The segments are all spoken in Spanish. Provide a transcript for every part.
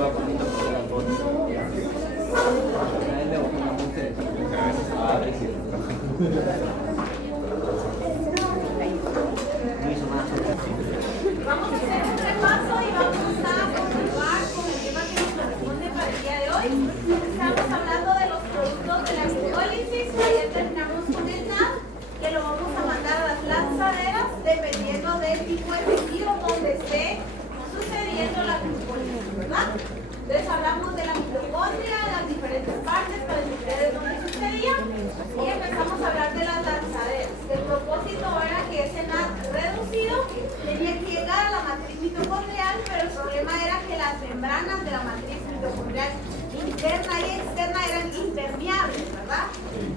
Vamos a hacer un repaso y vamos a continuar con el tema que nos corresponde para el día de hoy. Estamos hablando de los productos de la glucólisis. Ayer terminamos con el NAD, que lo vamos a mandar a las lanzaderas dependiendo del tipo de tejido donde esté sucediendo la glucólisis, ¿verdad? Entonces hablamos de la mitocondria, las diferentes partes para entender dónde sucedía y empezamos a hablar de las lanzaderas. El propósito era que ese NAD reducido tenía que llegar a la matriz mitocondrial, pero el problema era que las membranas de la matriz mitocondrial interna y externa eran impermeables, ¿verdad?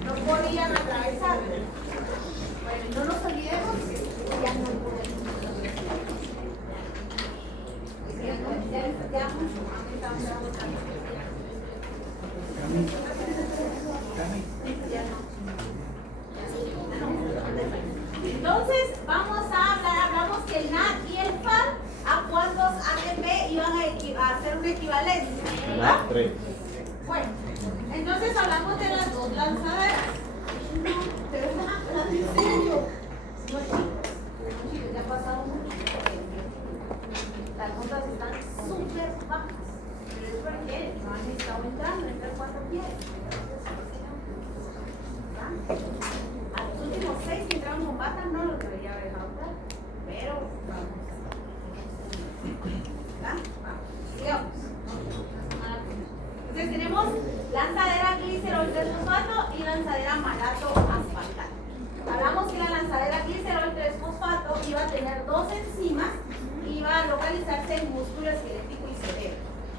No podían atravesar. Bueno, y no nos olvidemos que ya no podemos. Entonces vamos a hablar, hablamos que el NAD y el FAD a cuántos ATP iban a hacer una equivalencia, ¿verdad? 3. Bueno, entonces hablamos de las dos lanzaderas. ¿De verdad? ¿En serio? No, chicos, ya ha pasado mucho. Las notas están súper bajas, pero es porque no han estado entrando, entran cuando quieren. A los últimos 6 que entraron con bata no los debería haber dejado entrar, pero vamos. Vamos, sigamos. Entonces tenemos lanzadera glicerol 3-fosfato y lanzadera malato aspartato. Hablamos que la lanzadera glicerol 3-fosfato iba a tener dos enzimas y iba a localizarse en músculo esquelético y cerebro,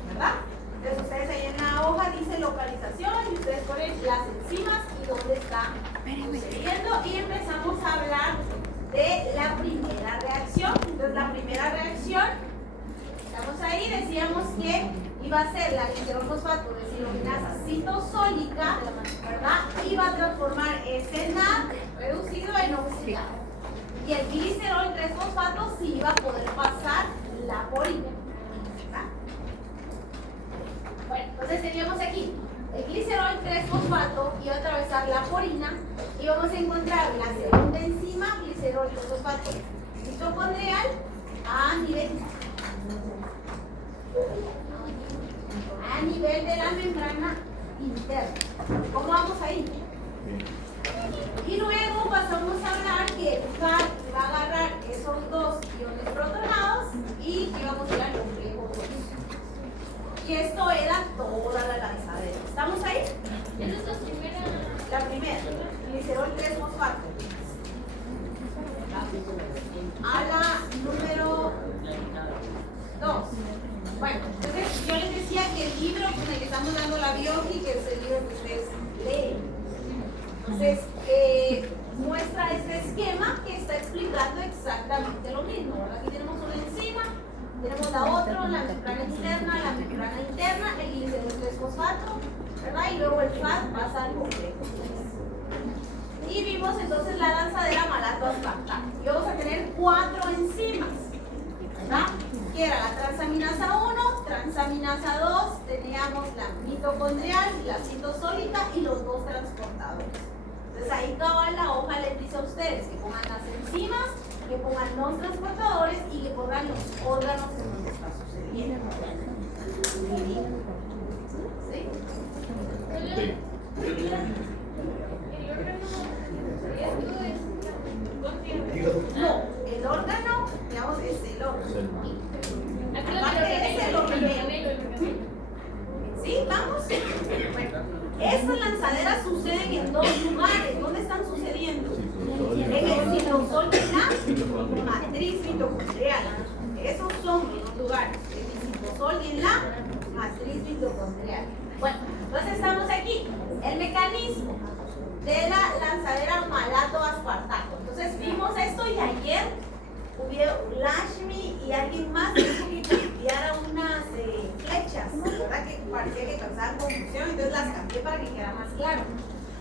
¿verdad? Entonces ustedes ahí en la hoja dice localización y ustedes ponen las enzimas y dónde está sucediendo y empezamos a hablar de la primera reacción. Entonces la primera reacción, estamos ahí, decíamos que iba a ser la glicerol fosfato deshidrogenasa citosólica, ¿verdad? Iba a transformar ese NAD reducido en oxidado. Y el glicerol 3-fosfato sí iba a poder pasar la porina. ¿Verdad? Bueno, entonces teníamos aquí el glicerol 3-fosfato iba a atravesar la porina y vamos a encontrar la segunda enzima, glicerol 3-fosfato mitocondrial, a nivel de la membrana interna. ¿Cómo vamos ahí? Y luego pasamos a hablar que el FAD va a agarrar esos dos iones protonados y que vamos a ir al complejo 2. Y esto era toda la lanzadera. ¿Estamos ahí? ¿Esa es la primera? Glicerol 3-fosfato. A la número 2. Bueno, entonces yo les decía que el libro con el que estamos dando la biología, que es el libro que ustedes leen, entonces muestra este esquema que está explicando exactamente lo mismo, ¿verdad? Aquí tenemos una enzima, tenemos la otra, la membrana externa, la membrana interna, el glicerol 3-fosfato, ¿verdad? Y luego el FAD pasa al complejo. Y vimos entonces la lanzadera malato aspartato. Y vamos a tener 4 enzimas, ¿verdad? Que era la transaminasa 1, transaminasa 2, teníamos la mitocondrial, la citosólica y los dos transportadores. Entonces ahí cabal la hoja les dice a ustedes que pongan las enzimas, que pongan los transportadores y que pongan los órganos en donde está sucediendo. ¿Sí? No, el órgano, digamos, es el órgano. Aparte es el órgano. ¿Sí? ¿Vamos? Bueno, estas lanzaderas suceden en 2 lugares. ¿Dónde están sucediendo? En el citosol de la matriz mitocondrial. Esos son los lugares. En el citosol y en la matriz mitocondrial. Bueno, entonces estamos aquí. El mecanismo de la lanzadera malato aspartato. Entonces vimos esto y ayer hubo Lashmi y alguien más que dijo que cambiara unas flechas, ¿verdad? Que parecía que causaban confusión, entonces las cambié para que quedara más claro.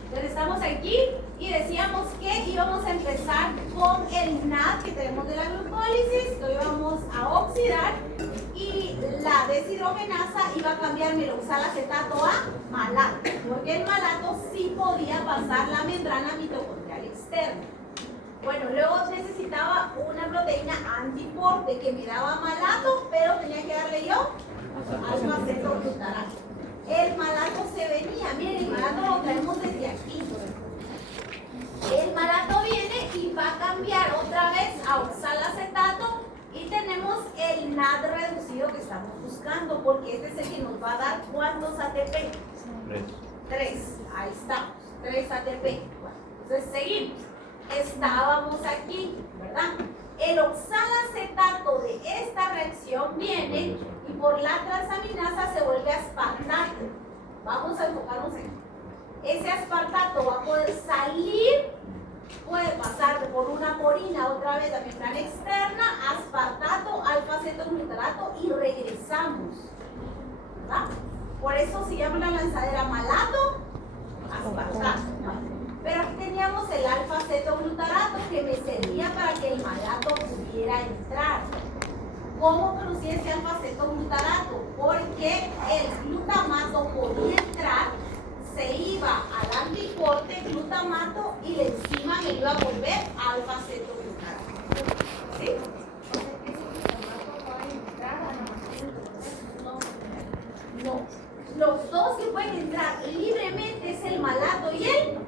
Entonces estamos aquí y decíamos que íbamos a empezar con el NAD que tenemos de la glucólisis, lo íbamos a oxidar y la deshidrogenasa iba cambiarme el oxalacetato a malato, porque el malato sí podía pasar la membrana mitocondrial externa. Bueno, luego necesitaba una proteína antiporte que me daba malato, pero tenía que darle yo alfa-cetoglutarato. El malato se venía, miren, el malato lo traemos desde aquí. El malato viene y va a cambiar otra vez a oxalacetato y tenemos el NAD reducido que estamos buscando, porque este es el que nos va a dar ¿cuántos ATP? 3. Ahí estamos, 3 ATP. Bueno, entonces seguimos. Estábamos aquí, ¿verdad? El oxalacetato de esta reacción viene y por la transaminasa se vuelve aspartato. Vamos a enfocarnos en ese aspartato, va a poder salir, puede pasar por una porina otra vez a membrana externa, aspartato, alfa-cetoglutarato y regresamos, ¿verdad? Por eso se llama la lanzadera malato, aspartato. Pero aquí teníamos el alfa-cetoglutarato que me servía para que el malato pudiera entrar. ¿Cómo producía ese alfa-cetoglutarato? Porque el glutamato podía entrar, se iba al antiporte glutamato y la enzima me iba a volver alfa-cetoglutarato. ¿Sí? No. Los dos que pueden entrar libremente es el malato y el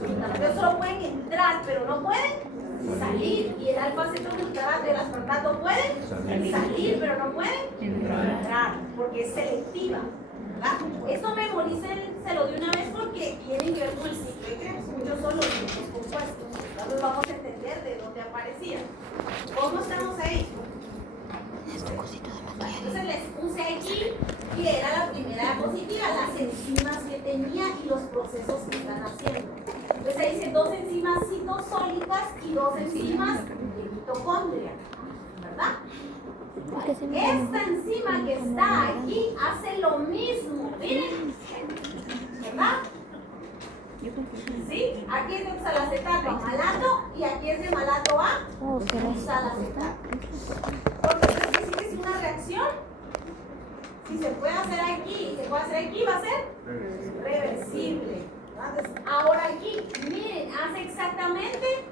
glutamato. Solo pueden entrar, pero no pueden salir. Y el alfa-cetoglutarato y el aspartato pueden salir, pero no pueden entrar, porque es selectiva. ¿Verdad? Esto memorícenselo de una vez porque tienen que ver con el ciclo de Krebs. Muchos son los mismos compuestos. Entonces vamos a entender de dónde aparecían. ¿Cómo estamos ahí? Entonces les puse aquí que era la primera diapositiva, las enzimas que tenía y los procesos que están haciendo. Entonces ahí dice 2 enzimas citosólicas y 2 enzimas de mitocondria, ¿verdad? Esta enzima que está aquí hace lo mismo, miren, ¿verdad? ¿Sí? Aquí es de oxalacetato a malato y aquí es de malato a oxalacetato. Porque es decir que es una reacción, si se puede hacer aquí y se puede hacer aquí, va a ser reversible. Entonces, ahora aquí, miren, hace exactamente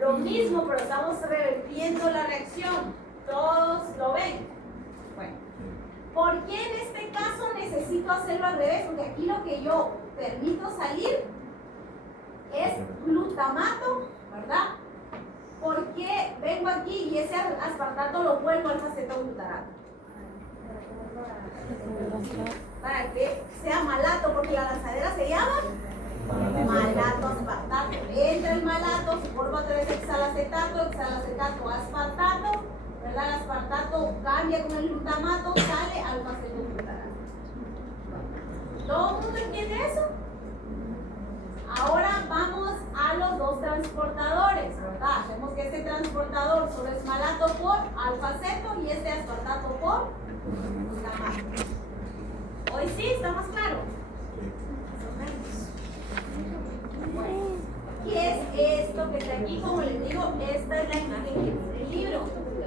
lo mismo, pero estamos revertiendo la reacción. ¿Todos lo ven? Bueno, ¿por qué en este caso necesito hacerlo al revés? Porque aquí lo que yo permito salir es glutamato, ¿verdad? ¿Por qué vengo aquí y ese aspartato lo vuelvo alfa-cetoglutarato? Para que sea malato, porque la lanzadera se llama malato aspartato. Entra el malato, se forma otra vez oxalacetato, oxalacetato aspartato, ¿verdad? El aspartato cambia con el glutamato, sale alfa-cetoglutarato. ¿Todo el mundo entiende eso? Ahora vamos a los dos transportadores, ¿verdad? Vemos que este transportador solo es malato por alfa-ceto y este aspartato por glutamato. ¿Hoy sí? ¿Está más claro? Bueno, ¿qué es esto que está aquí? Como les digo, esta es la imagen que tiene el libro,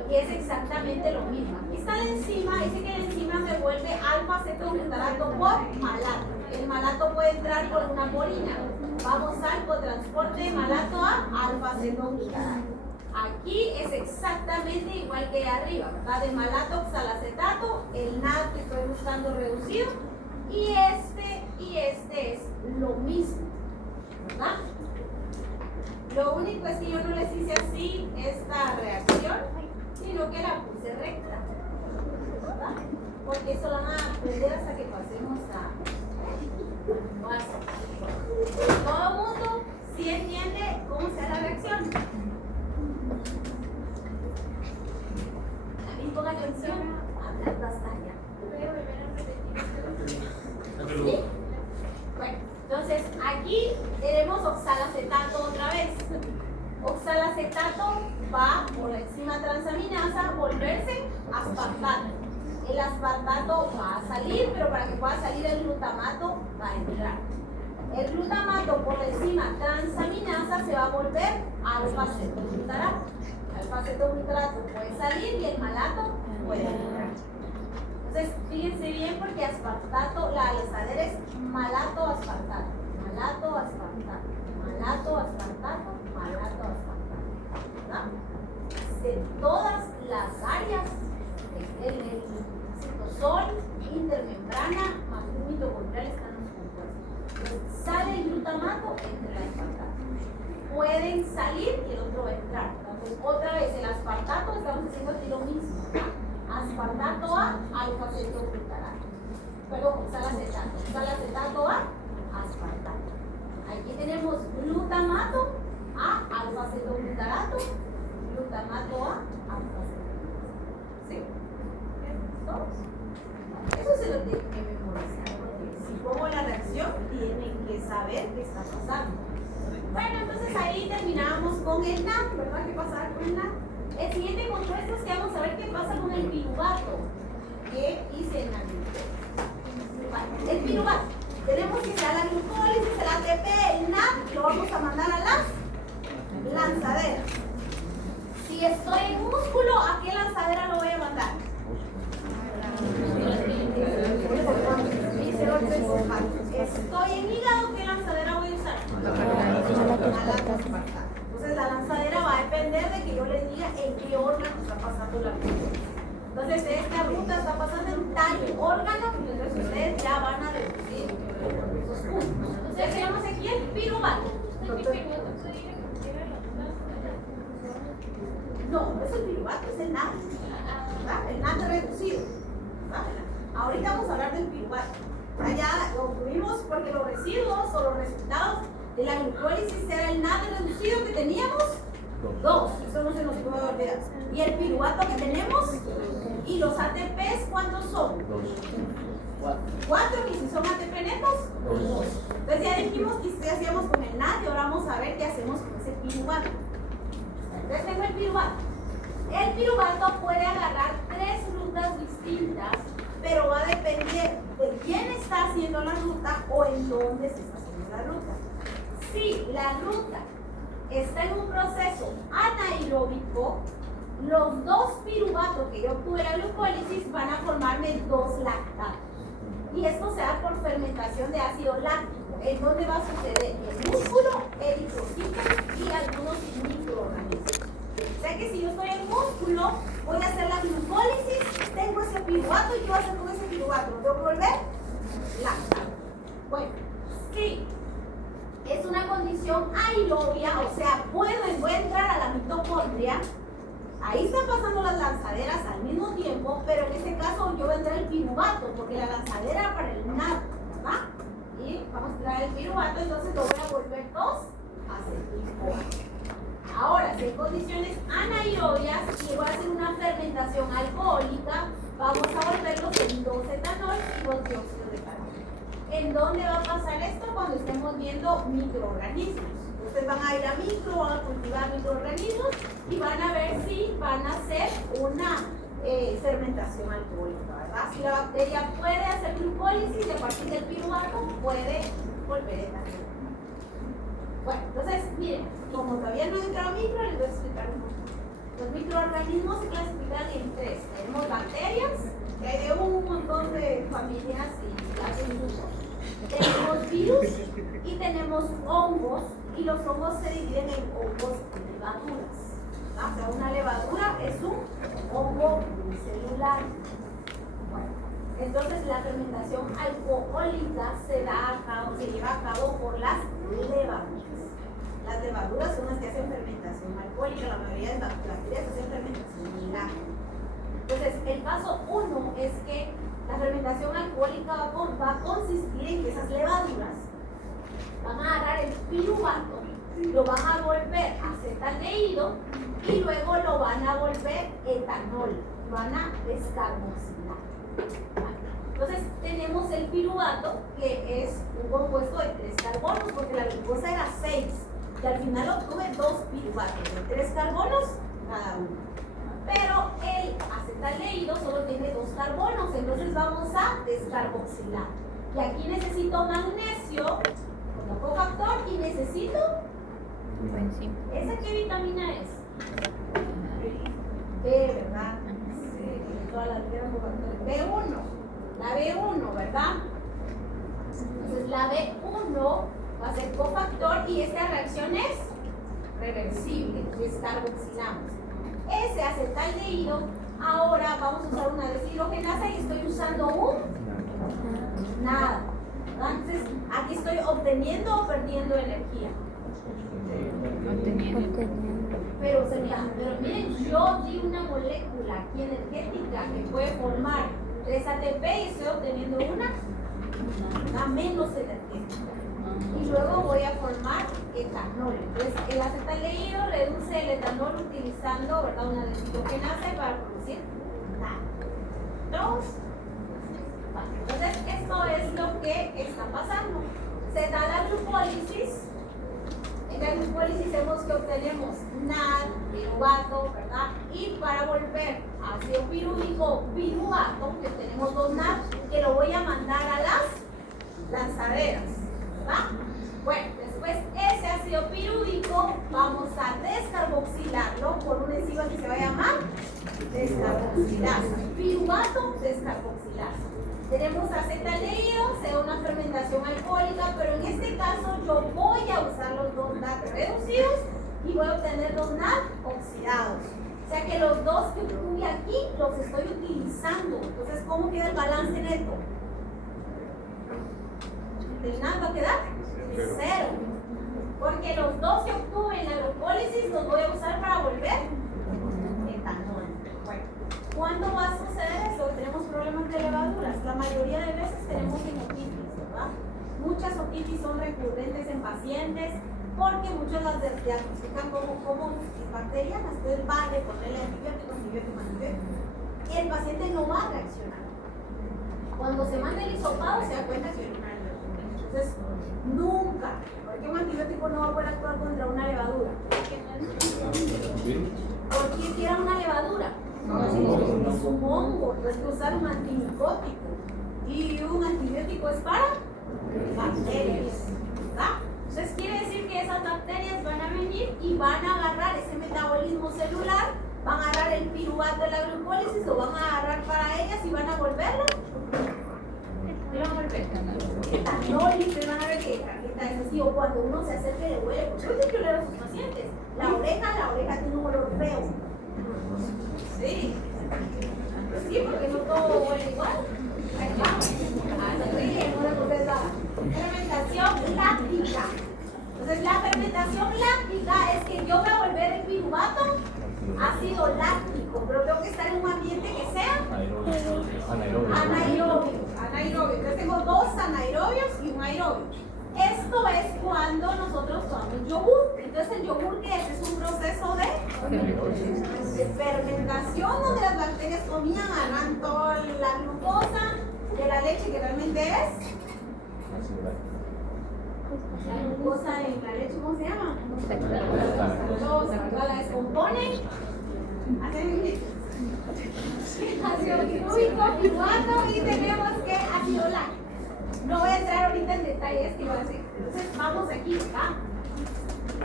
y es exactamente lo mismo. Aquí está la enzima, dice que la enzima me vuelve alfa-cetoglutarato por malato. El malato puede entrar por una porina. Vamos al cotransporte de malato a alfa-cetoglutarato. Aquí es exactamente igual que arriba, ¿verdad? De malato a oxalacetato, el NAD que estoy buscando reducido, y este es lo mismo, ¿verdad? Lo único es que yo no les hice así esta reacción, sino que la puse recta, ¿verdad? Porque eso lo van a aprender hasta que pasemos a base. ¿Todo el mundo sí entiende cómo se da la reacción? También pongan atención a la pantalla. ¿Sí? Bueno, entonces aquí tenemos oxalacetato otra vez. Oxalacetato va por la enzima transaminasa a volverse aspartato. El aspartato va a salir, pero para que pueda salir el glutamato va a entrar. El glutamato por la enzima transaminasa se va a volver alfa-cetoglutarato. Alfa-cetoglutarato puede salir y el malato puede entrar. Entonces, fíjense bien porque aspartato, la lanzadera es malato aspartato, malato aspartato, malato aspartato, malato aspartato, ¿verdad? En todas las áreas, en el citosol, intermembrana, más un mitocondrial están los compuestos. Sale el glutamato, entra el aspartato. Pueden salir y el otro va a entrar. Entonces, otra vez, el aspartato, estamos haciendo aquí lo mismo. Aspartato A, alfa-cetoglutarato. Perdón, salacetato A, aspartato. Aquí tenemos glutamato A, alfa-cetoglutarato, glutamato A, alfa-cetoglutarato. ¿Sí? ¿Todos? Eso se lo tienen que memorizar, porque si pongo la reacción, tienen que saber qué está pasando. Bueno, entonces ahí terminamos con el NAD, ¿verdad? ¿Qué pasaba con el NAD? El siguiente compuesto es que vamos a ver qué pasa con el piruvato que hice en la glucólisis. Vale, el piruvato. Tenemos que sea la glucólisis, el ATP, el NAD, lo vamos a mandar a las lanzaderas. Si estoy en músculo, ¿a qué lanzadera lo voy a mandar? Estoy en hígado, ¿qué lanzadera voy a usar? Entonces la lanzadera va a depender de que yo les diga en qué órgano está pasando la ruta. Entonces esta ruta está pasando en tal órgano, entonces ustedes ya van a deducir esos puntos. Entonces tenemos aquí el piruvato. No, no es el piruvato, es el NAD. El NAD reducido. Ahorita vamos a hablar del piruvato. Allá lo tuvimos porque los residuos o los resultados de la glucólisis era el NAD reducido que teníamos, 2, eso no se nos puede olvidar. Y el piruvato que tenemos, y los ATPs, ¿cuántos son? 4, y si son ATP netos, 2. Entonces ya dijimos qué hacíamos con el NAD y ahora vamos a ver qué hacemos con ese piruvato. Entonces tengo el piruvato. El piruvato puede agarrar 3 rutas distintas, pero va a depender de quién está haciendo la ruta o en dónde se está haciendo la ruta. Si la ruta está en un proceso anaeróbico, los 2 piruvatos que yo obtuve en la glucólisis van a formarme 2 lactatos. Y esto se da por fermentación de ácido láctico. ¿En dónde va a suceder? El músculo, eritrocitos y algunos microorganismos. O sea que si yo estoy en músculo, voy a hacer la glucólisis, tengo ese piruvato y ¿qué voy a hacer con ese piruvato? ¿Lo tengo que volver? Lactato. Bueno, sí. Es una condición aerobia, o sea, voy a entrar a la mitocondria. Ahí están pasando las lanzaderas al mismo tiempo, pero en este caso yo vendré el piruvato, porque la lanzadera para el NAD, ¿verdad? Y vamos a traer el piruvato, entonces lo voy a volver 2 acetil-CoA. Ahora, si hay condiciones anaerobias y voy a hacer una fermentación alcohólica, vamos a volverlos en 2-etanol y 2-dióxido de carbono. ¿En dónde va a pasar esto? Cuando estemos viendo microorganismos. Ustedes van a ir a van a cultivar microorganismos y van a ver si van a hacer una fermentación alcohólica, ¿verdad? Si la bacteria puede hacer glucólisis y a partir del piruvato puede volver etanol. Bueno, entonces, miren, como todavía no he entrado micro, les voy a explicar un poco. Los microorganismos se clasifican en 3. Tenemos bacterias, que hay de un montón de familias y clases de grupos. Tenemos virus y tenemos hongos, y los hongos se dividen en hongos y levaduras. O sea, una levadura es un hongo celular. Bueno, entonces la fermentación alcohólica se lleva a cabo por las levaduras. Las levaduras son las que hacen fermentación alcohólica, la mayoría de las bacterias hacen fermentación láctica. Entonces, el paso 1 es que la fermentación alcohólica va a consistir en que esas levaduras van a agarrar el piruvato, lo van a volver acetaldehído y luego lo van a volver etanol, van a descarboxilar. Entonces tenemos el piruvato, que es un compuesto de 3 carbonos, porque la glucosa era 6, y al final obtuve 2 piruvatos de 3 carbonos cada uno. Pero el acetaldehído solo tiene 2 carbonos, entonces vamos a descarboxilar. Y aquí necesito magnesio como cofactor y necesito... ¿Esa qué vitamina es? B, ¿verdad? Sí, todas las cofactores. B1. la B1, ¿verdad? Entonces la B1 va a ser cofactor y esta reacción es reversible, descarboxilamos. Ese acetaldehído, ahora vamos a usar una deshidrogenasa y estoy usando un nada. Entonces, aquí estoy obteniendo o perdiendo energía. Pero miren, yo di una molécula aquí energética que puede formar 3 ATP y estoy obteniendo una menos energética. Y luego voy a formar etanol. Entonces, el acetaldehído reduce el etanol utilizando, ¿verdad?, una deshidrogenasa para producir nada. Entonces, esto es lo que está pasando. Se da la glucólisis. En la glucólisis vemos que obtenemos NAD, piruvato, ¿verdad? Y para volver a ácido pirúvico, piruvato, que tenemos 2 NAD, que lo voy a mandar a las lanzaderas, ¿verdad? Bueno, después ese ácido pirúvico vamos a descarboxilarlo por una enzima que se va a llamar descarboxilasa. Piruvato, descarboxilasa. Tenemos acetaldehído, se da una fermentación alcohólica, pero en este caso yo voy a usar los 2 NAD reducidos y voy a obtener 2 NAD oxidados. O sea que los 2 que obtuve aquí los estoy utilizando. Entonces, ¿cómo queda el balance neto? ¿El NAD va a quedar? 0. Porque los 2 que obtuve en la glucólisis los voy a usar para volver etanol. Bueno, ¿cuándo va a suceder eso? Tenemos problemas de levaduras. La mayoría de veces tenemos otitis, ¿verdad? Muchas otitis son recurrentes en pacientes porque muchos las diagnostican como bacterianas. Entonces vale ponerle antibiótico y el paciente no va a reaccionar. Cuando se manda el hisopado se da cuenta que es una levadura. Entonces, nunca, porque un antibiótico no va a poder actuar contra una levadura. Porque si era una levadura, es un hongo, no es que usar un antimicótico. Y un antibiótico es para bacterias, ¿verdad? Entonces quiere decir que esas bacterias van a venir y van a agarrar ese metabolismo celular, van a agarrar el piruvato de la glucólisis, lo van a agarrar para ellas y van a volverlo. ¿Qué van a volver? Etanol, y ustedes van a ver que está así, o cuando uno se acerca y le huele, porque yo siempre leo a sus pacientes, la oreja tiene un olor feo. Sí. Sí, porque no todo huele igual. Ahí vamos. La fermentación láctica. Entonces, la fermentación láctica es que yo voy a volver el piruvato ácido láctico, pero tengo que estar en un ambiente que sea anaerobio. Entonces, tengo 2 anaerobios y un aerobio. Esto es cuando nosotros tomamos yogur. Entonces, el yogur, ¿qué es? Es un proceso de fermentación donde las bacterias comían, agarran toda la glucosa de la leche, que realmente es la glucosa en la leche, ¿cómo se llama? La descomponen, hacen ácido pirúvico, piruvato y tenemos que ácido láctico. No voy a entrar ahorita en detalles que voy a decir. Entonces vamos aquí, ¿verdad?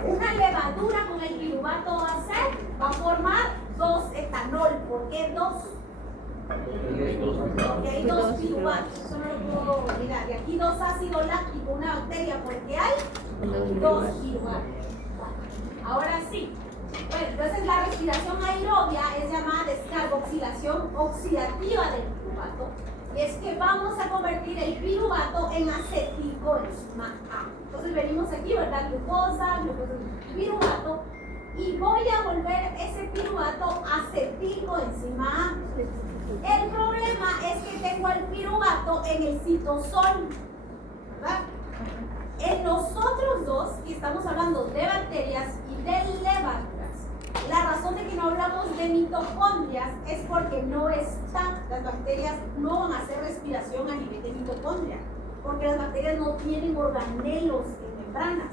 Una levadura con el piruvato va a formar 2 etanol. ¿Por qué 2? Porque hay 2 piruvatos, eso no lo puedo olvidar. Y aquí 2 ácido láctico, una bacteria, porque hay 2 piruvatos. Ahora sí. Bueno, entonces la respiración aerobia es llamada descarboxilación oxidativa del piruvato. Es que vamos a convertir el piruvato en acetilcoenzima A. Entonces venimos aquí, ¿verdad? Glucosa, piruvato. Y voy a volver ese piruvato acetilcoenzima A. El problema es que tengo el piruvato en el citosol, ¿verdad? En los otros 2, que estamos hablando de bacterias y de levaduras, la razón de que no hablamos de mitocondrias es porque no están, las bacterias no van a hacer respiración a nivel de mitocondria, porque las bacterias no tienen organelos en membranas.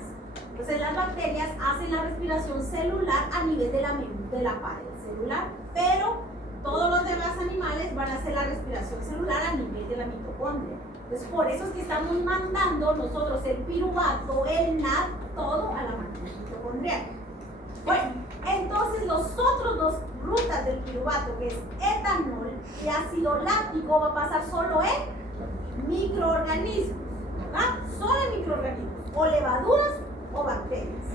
Entonces las bacterias hacen la respiración celular a nivel de la pared celular, pero todos los demás animales van a hacer la respiración celular a nivel de la mitocondria. Entonces por eso es que estamos mandando nosotros el piruvato, el NAD, todo a la máquina mitocondrial. Bueno, entonces los otros 2 rutas del piruvato, que es etanol, de ácido láctico va a pasar solo en microorganismos, ¿verdad? Solo en microorganismos, o levaduras o bacterias.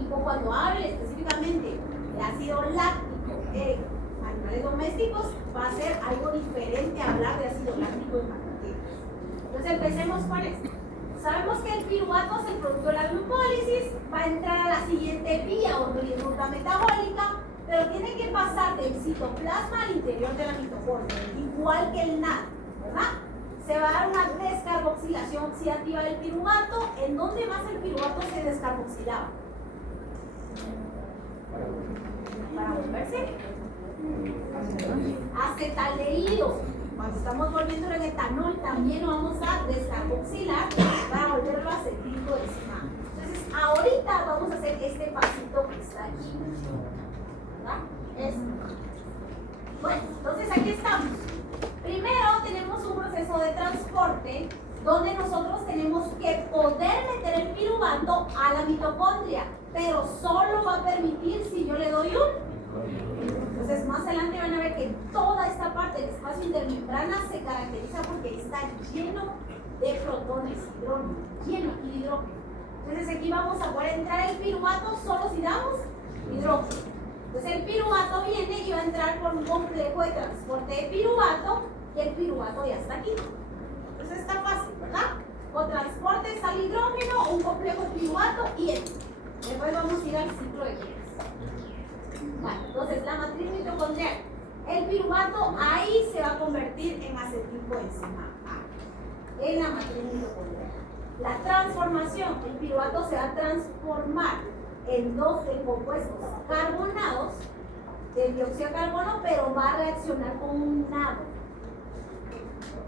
Y cuando hable específicamente de ácido láctico en animales domésticos, va a ser algo diferente a hablar de ácido láctico en bacterias. Entonces empecemos con esto. Sabemos que el piruvato es el producto de la glucólisis, va a entrar a la siguiente vía o ruta metabólica, pero tiene que pasar del citoplasma al interior de la mitocondria, igual que el NAD, ¿verdad? Se va a dar una descarboxilación oxidativa del piruvato. ¿En dónde más el piruvato se descarboxilaba? Para volverse acetaldehído. Cuando estamos volviendo el etanol, también lo vamos a descarboxilar para volverlo a acetilcoenzima. Entonces, ahorita vamos a hacer este pasito que está aquí. ¿Verdad? Bueno, entonces aquí estamos. Primero tenemos un proceso de transporte donde nosotros tenemos que poder meter el piruvato a la mitocondria, pero solo va a permitir si yo le doy un. Entonces más adelante van a ver que toda esta parte del espacio intermembrana se caracteriza porque está lleno de protones, hidrógeno, lleno de hidrógeno. Entonces aquí vamos a poder entrar el piruvato solo si damos hidrógeno. Entonces el piruvato viene y va a entrar por un complejo de transporte de piruvato y el piruvato ya está aquí. Entonces está fácil, ¿verdad? O transporte al hidrógeno, un complejo de piruvato y el. Después vamos a ir al ciclo de Krebs. Vale, entonces la matriz mitocondrial. El piruvato ahí se va a convertir en acetilcoenzima A, en la matriz mitocondrial. La transformación, el piruvato se va a transformar en dos compuestos carbonados de dióxido de carbono, pero va a reaccionar con un nado.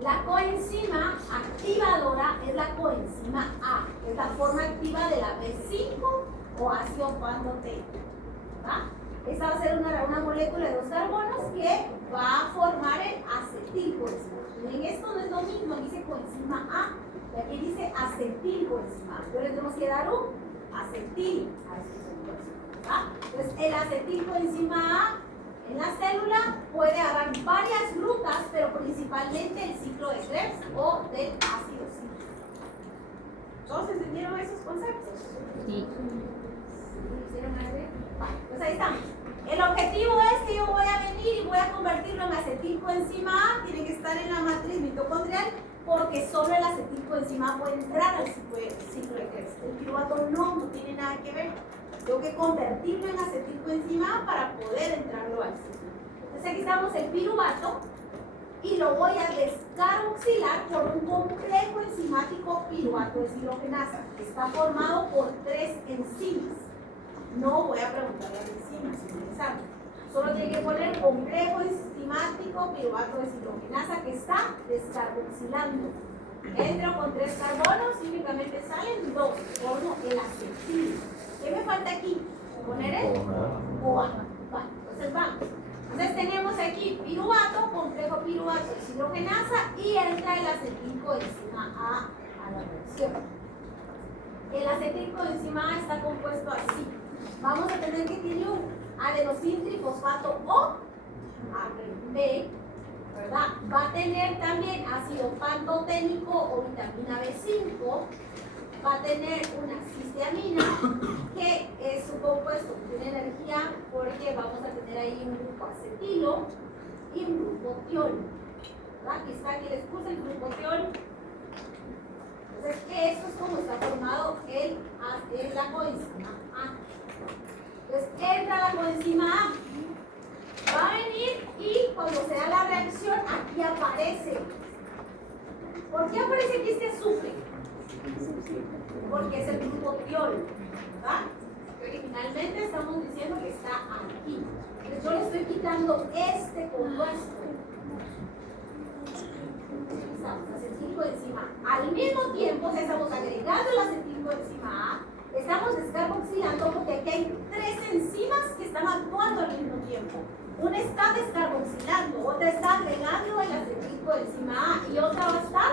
La coenzima activadora es la coenzima A, es la forma activa de la B5 o ácido pantoteico. Esta va a ser una molécula de dos carbonos que va a formar el acetilcoenzima. En esto no es lo mismo, dice coenzima A, y aquí dice acetilcoenzima. Entonces le tenemos que dar un acetil a este coenzima. Entonces el acetilcoenzima A en la célula puede agarrar varias rutas, pero principalmente el ciclo de Krebs o del ácido cítrico. ¿Todos entendieron esos conceptos? Sí. Pues ahí estamos. El objetivo es que yo voy a venir y voy a convertirlo en acetilcoenzima A, tiene que estar en la matriz mitocondrial, porque solo el acetilcoenzima A puede entrar al ciclo de Krebs. El piruvato no tiene nada que ver. Tengo que convertirlo en acetilcoenzima A para poder entrarlo al ciclo. Entonces aquí estamos el piruvato y lo voy a descarboxilar por un complejo enzimático piruvato deshidrogenasa. Está formado por 3 enzimas. No voy a preguntar las enzimas, sin pensarlo. Solo tiene que poner complejo enzimático piruvato deshidrogenasa que está descarboxilando. Entro con 3 carbonos y únicamente salen 2. Formo el acetil. ¿Qué me falta aquí? Poner el OA. Vale, entonces vamos. Entonces tenemos aquí piruvato, complejo piruvato deshidrogenasa y entra el acetilcoenzima A la reacción. El acetilcoenzima A está compuesto así. Vamos a tener que tiene un adenosín trifosfato O, B, ¿verdad? Va a tener también ácido pantoténico o vitamina B5, va a tener una cisteamina, que es su compuesto que tiene energía porque vamos a tener ahí un grupo acetilo y un grupo tiol. ¿Verdad? Aquí les puse el grupo tiol. Entonces, esto es como está formado la coenzima A. Entonces, entra la coenzima A. Va a venir y cuando se da la reacción, aquí aparece. ¿Por qué aparece aquí este azufre? Porque es el grupo tiol, ¿verdad? Originalmente estamos diciendo que está aquí. Entonces, yo le estoy quitando este compuesto. Acetilcoenzima A. Al mismo tiempo, estamos agregando el acetilcoenzima A. Estamos descarboxilando porque aquí hay 3 enzimas que están actuando al mismo tiempo. Una está descarboxilando, otra está agregando el acetilcoenzima A y otra va a estar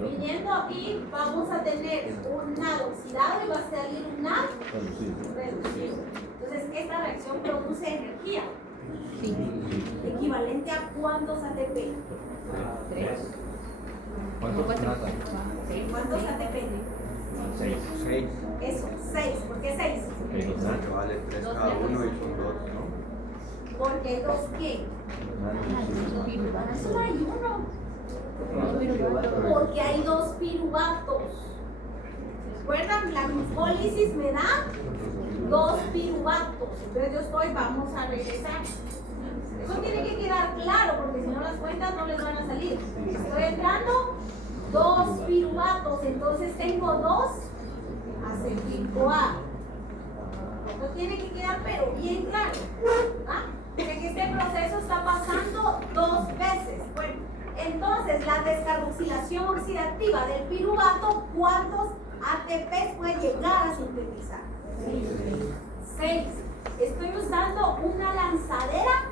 viniendo y vamos a tener un NAD oxidado y va a salir un NAD reducido. Entonces esta reacción produce energía. Sí. equivalente a cuántos ATP? 3. ¿Cuántos trata? ¿Cuántos ATP? 6. Eso, 6. ¿Por qué 6? Porque vale 3 cada uno y son 2, ¿no? Porque hay 2 ¿qué? Solo hay uno. Porque hay 2 piruvatos. ¿Recuerdan? La glucólisis me da 2 piruvatos. Entonces yo vamos a regresar. Eso tiene que quedar claro porque si no las cuentas no les van a salir. Estoy entrando 2 piruvatos, entonces tengo 2 acetil-CoA. Esto tiene que quedar pero bien claro. ¿Ah? Que este proceso está pasando 2 veces. Bueno, entonces la descarboxilación oxidativa del piruvato, ¿cuántos ATP puede llegar a sintetizar? 6. Estoy usando una lanzadera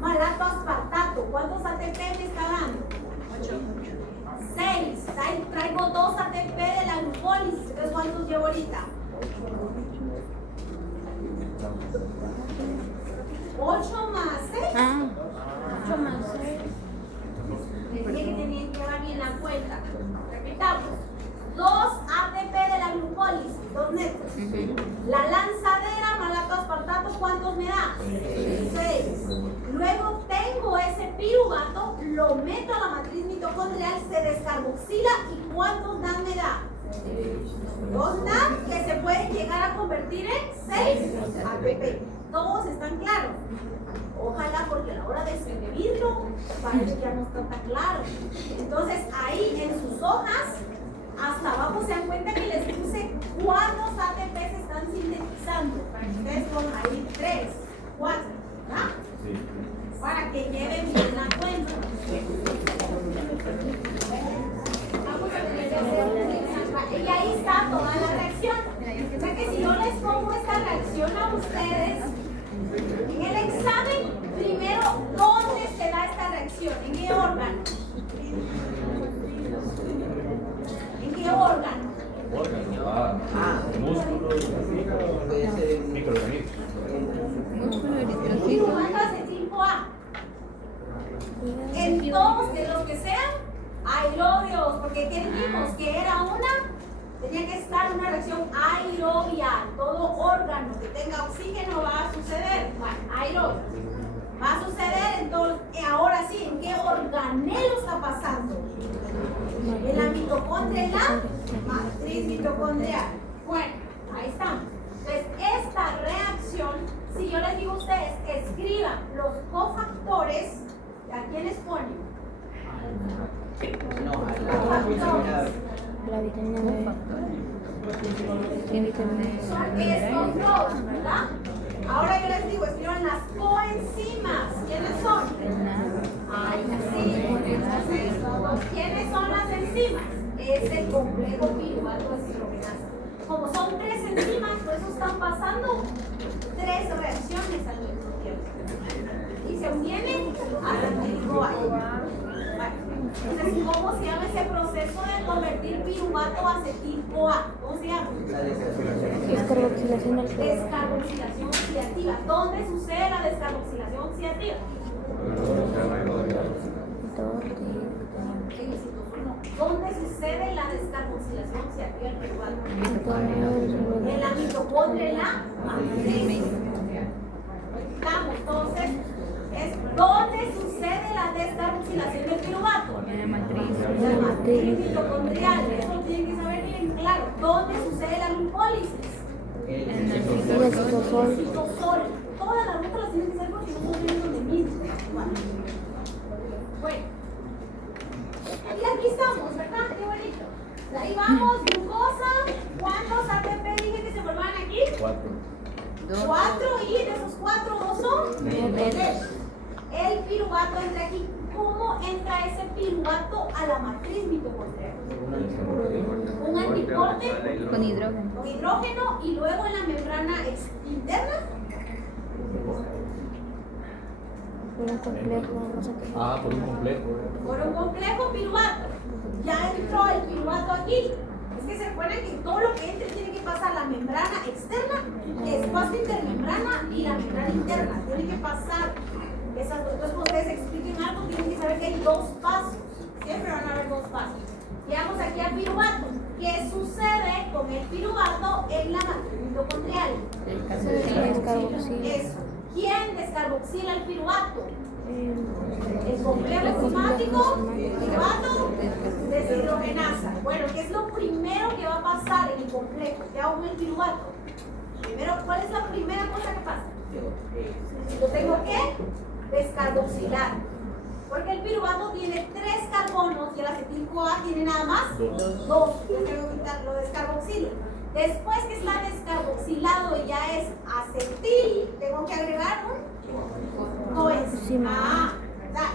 malato aspartato. ¿Cuántos ATP me está dando? 6. Traigo 2 ATP de la glucólisis. Entonces, ¿cuántos llevo ahorita? 8 más 6. 8 más 6. Les dije que tenían que llevar bien la cuenta. Repitamos. 2 ATP de la glucólisis, 2 netos. La lanzadera malato aspartato, ¿cuántos me da? 6. Luego tengo ese piruvato, lo meto a la matriz mitocondrial, se descarboxila y ¿cuántos NAD me da? 2 NAD que se pueden llegar a convertir en 6 ATP. Todos están claros. Ojalá, porque a la hora de escribirlo parece que ya no está tan claro. Entonces ahí en sus hojas hasta abajo se dan cuenta que les puse cuántos ATP se están sintetizando. Para que ustedes pongan ahí 3, 4, ¿verdad? Sí. Para que lleven bien la cuenta. Y ahí está toda la reacción. O sea que si yo les pongo esta reacción a ustedes, en el examen, primero, ¿dónde se da esta reacción? ¿En qué órgano? ¿En qué órgano? Músculo, microorganismo. Piruvato acetil-CoA. En todos de los que sean aerobios, porque ¿qué dijimos? Que era tenía que estar una reacción aerobia. Todo órgano que tenga oxígeno va a suceder. Bueno, aerobio. Va a suceder entonces, ahora sí, ¿en qué organelo está pasando? En la mitocondria, en la matriz mitocondrial. Bueno, ahí estamos. Entonces, esta reacción, si yo les digo a ustedes, escriban los cofactores, ¿a quiénes ponen? La vitamina B. Son estos dos, ¿verdad? Ahora yo les digo, escriban las coenzimas. ¿Quiénes son? Ay, sí. ¿Quiénes son las enzimas? Es el complejo piruvato deshidrogenasa. Como son 3 enzimas, por eso están pasando 3 reacciones al mismo tiempo. Y se unen hasta el CoA. Entonces, ¿cómo se llama ese proceso de convertir piruvato a acetil-CoA? ¿Cómo se llama? Descarboxilación oxidativa. Descarboxilación oxidativa. ¿Dónde sucede la descarboxilación oxidativa? ¿Dónde sucede la descarboxilación oxidativa del piruvato? En la mitocondria, en la matriz. Estamos, entonces, ¿dónde sucede la descarboxilación del piruvato? En la matriz mitocondrial. Eso lo tienen que saber bien claro. ¿Dónde sucede la glucólisis? En el citosol. Todas las rutas las tienen que saber porque no estamos viendo donde mismo. Bueno. Y aquí estamos, ¿verdad? Qué bonito. Ahí vamos, glucosa. ¿Cuántos ATP dije que se forman aquí? 4. 4, y de esos 4, 2 son 3. El piruvato entra aquí. ¿Cómo entra ese piruvato a la matriz mitocondrial? Un anticorte Con hidrógeno. con hidrógeno y luego en la membrana interna. Por un complejo, no sé qué. Por un complejo. Por un complejo piruvato. Ya entró el piruvato aquí. Es que se recuerden que todo lo que entre tiene que pasar la membrana externa, espacio intermembrana y la membrana interna. Tiene que pasar esas dos. Entonces, en dos pasos. Siempre van a haber dos pasos. Llegamos aquí al piruvato. ¿Qué sucede con el piruvato en la matriz mitocondrial? Eso. ¿Quién descarboxila el piruvato? El complejo enzimático, piruvato, deshidrogenasa. Bueno, ¿qué es lo primero que va a pasar en el complejo? ¿Qué hago en el piruvato? Primero, ¿cuál es la primera cosa que pasa? Lo tengo que descarboxilar. Porque el piruvato tiene 3 carbonos y el acetil-CoA tiene nada más 2. Lo descarboxilo. Después que está descarboxilado y ya es acetil, tengo que agregar un coenzima.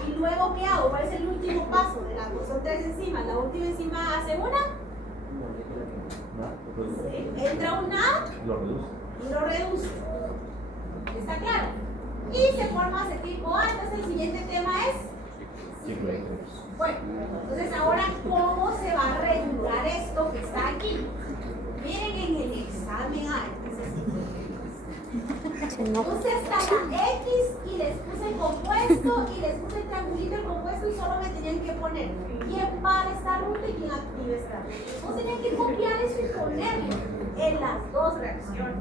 ¿Y luego qué hago? ¿Cuál es el último paso? Son 3 enzimas. La última enzima hace una. Entra un NAD y lo reduce. ¿Está claro? Y se forma acetil-CoA. Entonces el siguiente tema es. Bueno, entonces ahora, ¿cómo se va a regular esto que está aquí? Miren en el examen A. Puse hasta la X y les puse el compuesto y les puse el triangulito del compuesto y solo me tenían que poner quién para esta ruta y quién activa esta ruta. No tenían que copiar eso y ponerlo en las dos reacciones.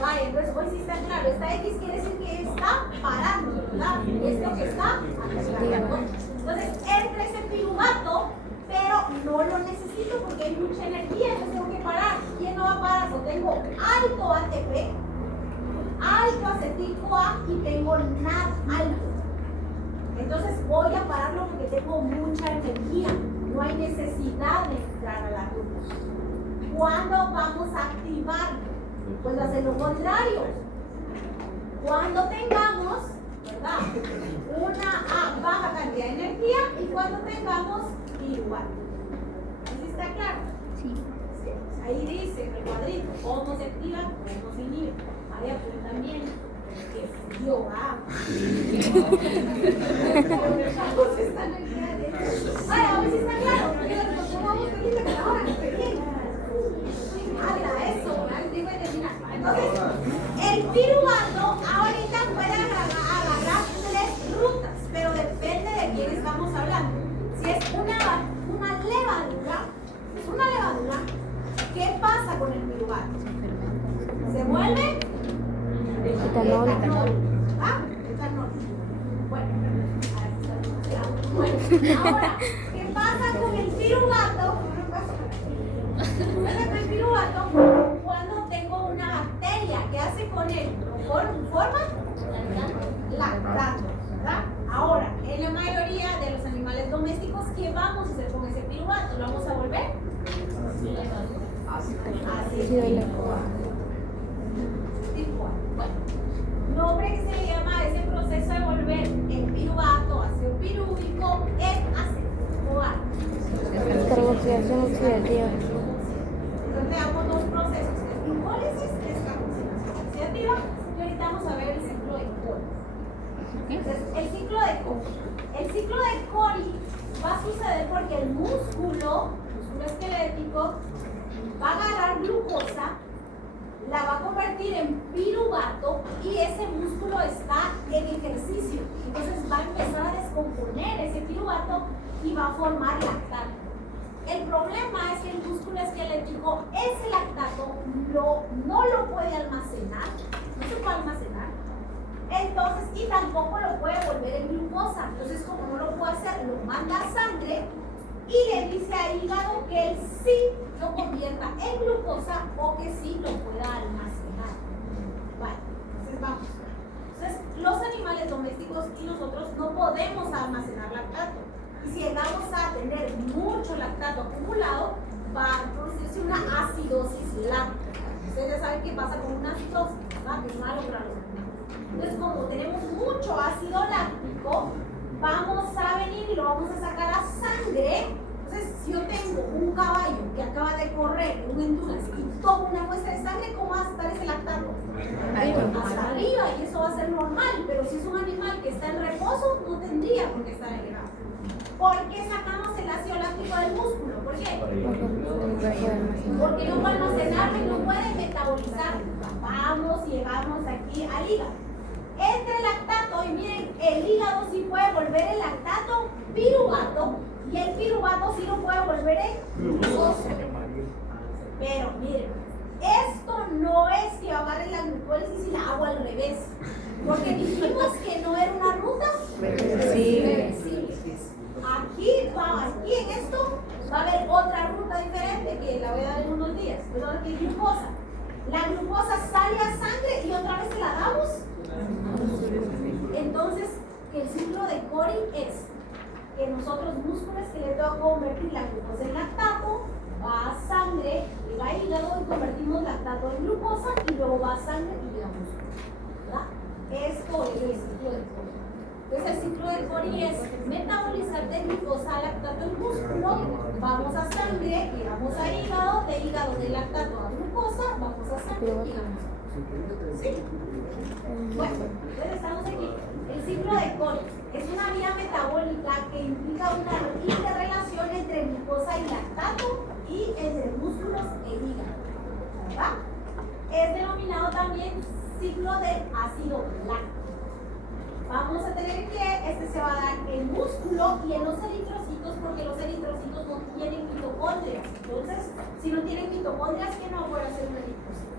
Vaya, entonces hoy sí está claro, esta X quiere decir que está parando, ¿verdad? Y esto que está activando. Entonces entra ese piruvato, pero no lo necesito porque hay mucha energía, entonces tengo que parar. ¿Quién no va a parar? Yo tengo alto ATP, alto acetil-CoA y tengo NAD alto. Entonces voy a pararlo porque tengo mucha energía, no hay necesidad de entrar a la ruta. ¿Cuándo vamos a activarlo? Pues hacer lo contrario. Cuando tengamos, ¿verdad?, una baja cantidad de energía y cuando tengamos igual. ¿Así está claro? Sí. Ahí dice en el cuadrito cómo se activa, cómo se inhibe. María, pues también. ¡Qué frío va! Ay, a ver si está claro. ¿Cómo vamos a decir que ahora no se viene? Entonces, el piruvato ahorita puede agarrar 3 rutas, pero depende de quién estamos hablando. Si es una levadura, ¿qué pasa con el piruvato? ¿Se vuelve? Etanol. ¿Ah? Etanol. Bueno, ahora, ¿qué pasa con el piruvato? Cuando tengo una bacteria, ¿qué hace con él? ¿Forma? Lactato, ¿verdad? Ahora, en la mayoría de los animales domésticos, ¿qué vamos a hacer con ese piruvato? ¿Lo vamos a volver? Ácido Bueno, nombre que se le llama a ese proceso de volver el piruvato ácido pirúvico es acetil-CoA. Carboxilación oxidativa. Entonces damos 2 procesos, glicólisis y descarboxilación oxidativa, y ahorita vamos a ver el ciclo de Cori. Entonces, el ciclo de Cori va a suceder porque el músculo esquelético va a agarrar glucosa, la va a convertir en piruvato y ese músculo está en ejercicio. Entonces va a empezar a descomponer ese piruvato y va a formar lactato. El problema es que el músculo esquelético, ese lactato no lo puede almacenar, no se puede almacenar. Entonces, y tampoco lo puede volver en glucosa. Entonces, como no lo puede hacer, lo manda a sangre y le dice al hígado que él sí lo convierta en glucosa o que sí lo pueda almacenar. Vale, entonces vamos. Entonces, los animales domésticos y nosotros no podemos almacenar lactato. Y si llegamos a tener mucho lactato acumulado, va a producirse una acidosis láctica. Ustedes ya saben qué pasa con una acidosis, ¿verdad? Que es malo para los animales. Entonces, como tenemos mucho ácido láctico, vamos a venir y lo vamos a sacar a sangre. Entonces, si yo tengo un caballo que acaba de correr en un endurance y tomo una muestra de sangre, ¿cómo va a estar ese lactato? Hasta arriba, y eso va a ser normal. Pero si es un animal que está en reposo, no tendría por qué estar elevado. ¿Por qué sacamos el ácido láctico del músculo? ¿Por qué? Porque no puede almacenarlo y no puede metabolizarlo. Vamos y llegamos aquí al hígado. Entre el lactato, y miren, el hígado sí puede volver volver el lactato piruvato y el piruvato sí lo puede volver en glucosa. Pero miren, esto no es que agarre la glucólisis y la hago al revés, porque dijimos que no era una ruta reversible. Aquí en esto va a haber otra ruta diferente que la voy a dar en unos días, pero que es glucosa. La glucosa sale a sangre y otra vez se la damos. Entonces, el ciclo de Cori es que nosotros músculos que le tengo que convertir la glucosa en lactato, va a sangre, llega a hígado y convertimos lactato en glucosa y luego va a sangre y llega a músculo. ¿Verdad? Esto es el ciclo de Cori. Entonces el ciclo de Cori es metabolizar de glucosa a lactato en músculo, vamos a sangre, llegamos a hígado, de hígado de lactato a glucosa, vamos a sangre y llegamos. ¿Sí? Bueno, entonces estamos aquí. El ciclo de Cori es una vía metabólica que implica una interrelación entre glucosa y lactato y entre músculos e hígado. ¿Verdad? Es denominado también ciclo de ácido láctico. Vamos a tener que este se va a dar en músculo y en los eritrocitos, porque los eritrocitos no tienen mitocondrias. Entonces, si no tienen mitocondrias, ¿qué no puede hacer un eritrocito?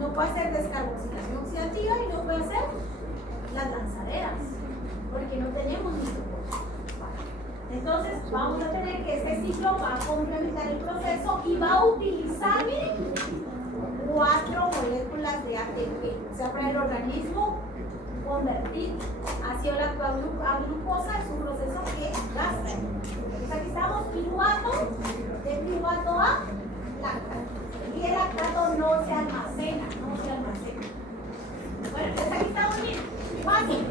No puede hacer descarboxilación oxidativa y no puede hacer las lanzaderas, porque no tenemos mitocondrias. Entonces, vamos a tener que este ciclo va a complementar el proceso y va a utilizar, miren, 4 moléculas de ATP, o sea, para el organismo convertir ácido láctico a glucosa es un proceso que gasta. Entonces aquí estamos, piruvato, de piruvato a lactato. Y el lactato no se almacena, Bueno, entonces aquí estamos bien, fácil.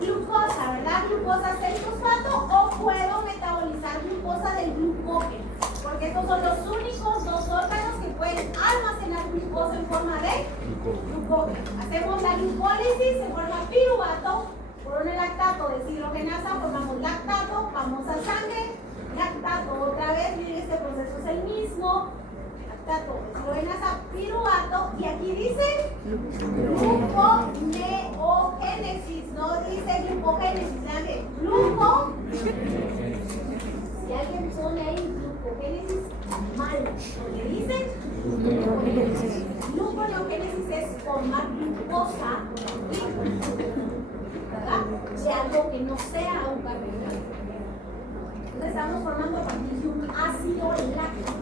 Glucosa, ¿verdad? Glucosa 6-fosfato o puedo metabolizar glucosa del glucógeno, porque estos son los únicos 2 órganos que pueden almacenar glucosa en forma de glucógeno. Hacemos la glucólisis, se forma piruvato, por un lactato deshidrogenasa formamos lactato, vamos a sangre, lactato otra vez, miren este proceso es el mismo, lactato deshidrogenasa, piruvato, y aquí dice gluconeogénesis, no dice glucogénesis, ¿sabe? Si alguien pone ahí glucogénesis, mal, porque dice gluconeogénesis. Gluconeogénesis es formar glucosa, ¿verdad? De algo que no sea un carbohidrato. Entonces estamos formando a partir de un ácido láctico.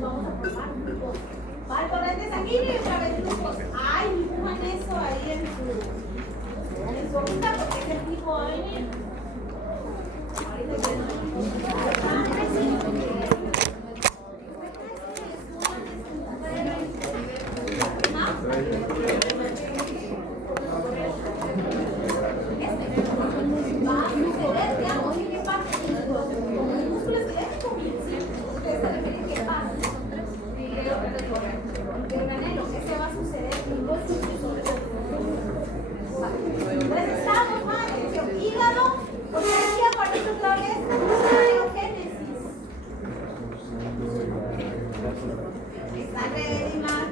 Vamos a formar glucosa. Va al torrente sanguíneo y otra vez glucosa. Ay, dibujan eso ahí en su hojita porque ese tipo va a venir. Ahorita que va a suceder, digamos, ¿en qué parte? Como el músculo esquelético, ustedes se refieren qué pasa. El canelo, ese va a suceder en los músculos. Entonces estamos, madre, hígado, porque decía por eso otra vez, gluconeogénesis. Está al revés, Mar.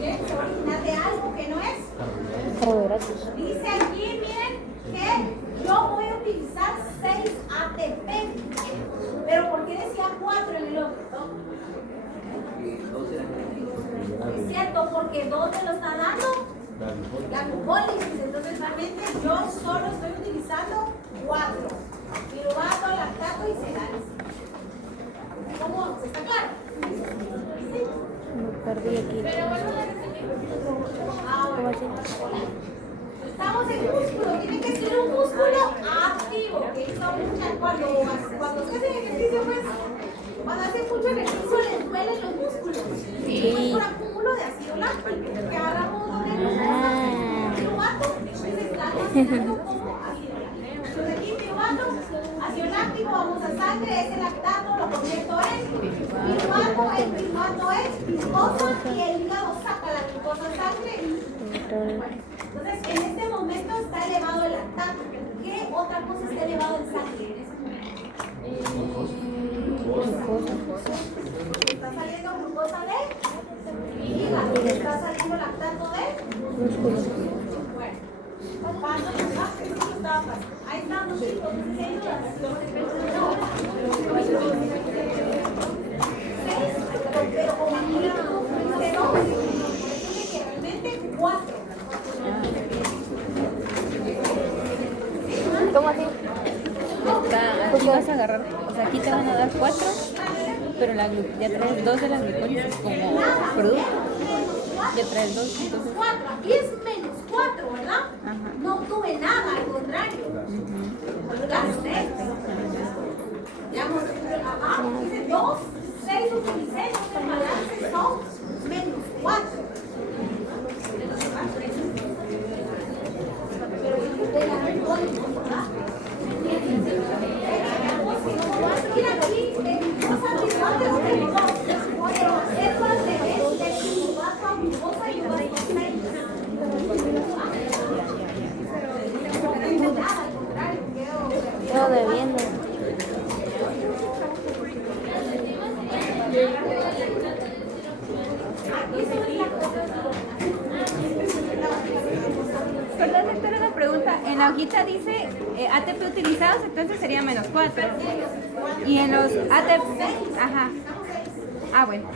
Se origina de algo que no es. Dice aquí, miren, que yo voy a utilizar 6 ATP. Pero ¿por qué decía 4 en el otro? Es cierto, porque 2 me lo está dando la glucólisis. Entonces realmente yo solo estoy utilizando 4. Piruvato, lactato y cereales. ¿Cómo? ¿Está claro? ¿Sí? Me perdí aquí. Pero bueno, estamos en músculo, tiene que ser un músculo activo, que hizo mucha, cuando se hace ejercicio, pues, cuando hacen mucho ejercicio les duelen los músculos. Sí. Es por acúmulo de ácido láctico, que agarramos donde nos piruvato, entonces están haciendo como ácido láctico. Entonces aquí piruvato, ácido láctico, vamos a sangre, ese lactato lo convierto en piruvato, el piruvato es glucosa y el hígado saca la glucosa a sangre y entonces, en este momento está elevado el lactato. ¿Qué otra cosa está elevado en sangre en ese momento? Está saliendo glucosa de hígado, está saliendo lactato de músculo. papas. Ahí estamos, chicos. ¿Sí hay dudas? Seis, pero como aquí le puse dos, tiene que realmente 4. ¿Cómo así? Aquí vas a agarrar, o sea, aquí te van a dar 4, pero ya traes 2 de la glucólisis como producto. Ya traes 2, entonces. 4, aquí es menos 4, ¿verdad? Ajá. No tuve nada, al contrario. Gasté. Digamos, ajá, dice 2, 6 utilicé, entonces el balance son menos 4. Pero de la glucólisis, ¿verdad? Mira aquí, glucosa, glucosa, tengo 2. Esto al revés, de glucosa a glucosa y glucosa a 6. Nada, al contrario, Quedo debiendo. Perdón, esta era la pregunta. En la hojita dice ATP utilizados, entonces sería menos 4. Y en los ATP, ajá. Ah, bueno.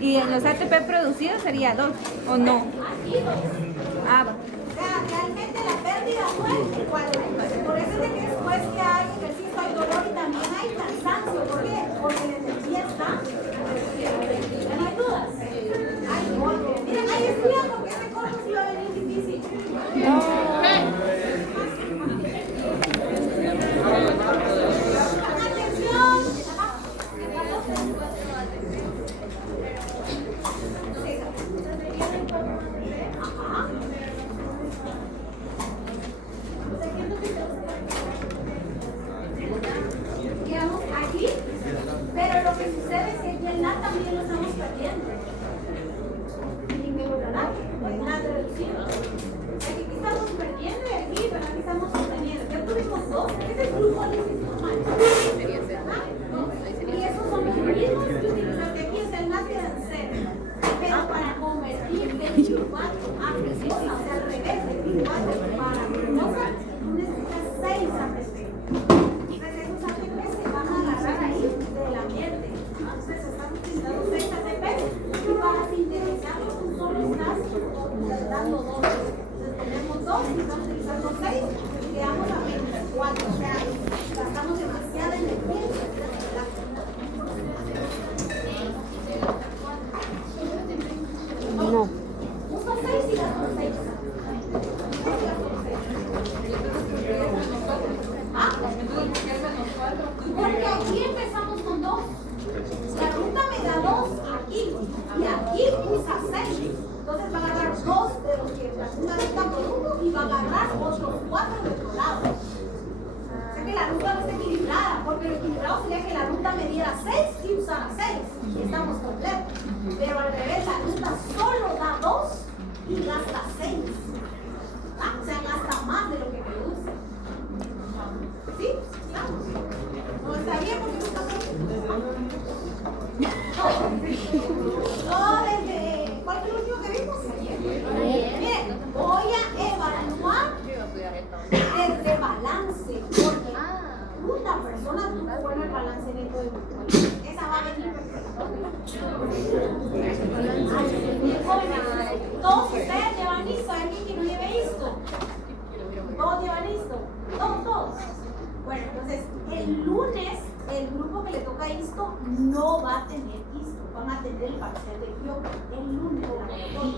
Y en los ATP producidos sería 2, ¿o no? Ah, bueno. O sea, realmente la pérdida fue 4. Por eso es de que después que hay ejercicio hay dolor y también hay cansancio. ¿Por qué? Porque la energía está. ¿Ya no hay dudas? Ay, no. Miren, ahí estudian porque este curso sí va a venir difícil. Atención. Ajá. Digamos aquí, pero lo que sucede es que aquí el NAT también lo estamos perdiendo. ¿Verdad? El NAT reducido. Aquí estamos perdiendo y aquí, pero aquí estamos sosteniendo. Ya tuvimos 2, ese es glucólisis normal. ¿Verdad? Y esos son los mismos que utilizaste aquí, es el NAT de 0. Pero para convertir del glucosato a glucosa, o sea, al revés, del glucosato para glucosa, tú necesitas 6 ATP. Entonces esos ATP se van a agarrar ahí del ambiente. Entonces estamos utilizando 6 ATP y para sintetizarlos tú solo estás utilizando 2. Entonces tenemos 2 y estamos utilizando 6 y quedamos a menos 4. O sea, gastamos demasiada energía. No. Uso 6 y gasto 6. ¿Ah? Porque aquí empezamos con 2. La ruta me da 2 aquí. Y aquí usa 6. Entonces va a agarrar 2 de los que la ruta está por 1 y va a agarrar otros 4 de otro lado. O sea que la ruta no está equilibrada, porque lo equilibrado sería que la ruta me diera 6 y usara 6. Y estamos completos. Pero al revés, la ruta solo da 2 y gasta 6. ¿Ah? O sea, gasta más de lo que produce. ¿Sí? ¿Estamos? No está bien porque no está todo desde... ¿Cuál fue el último que vimos? Miren, voy a evaluar desde balance. Porque una persona tuvo bueno el balance neto de glucólisis. Esa va a venir jóvenes. Todos ustedes llevan listo. Alguien que no lleve listo. Todos llevan listo. Todos. Bueno, entonces el lunes el grupo que le toca esto no va a tener esto. Van a tener el parcial de Kioto el lunes de la maratón.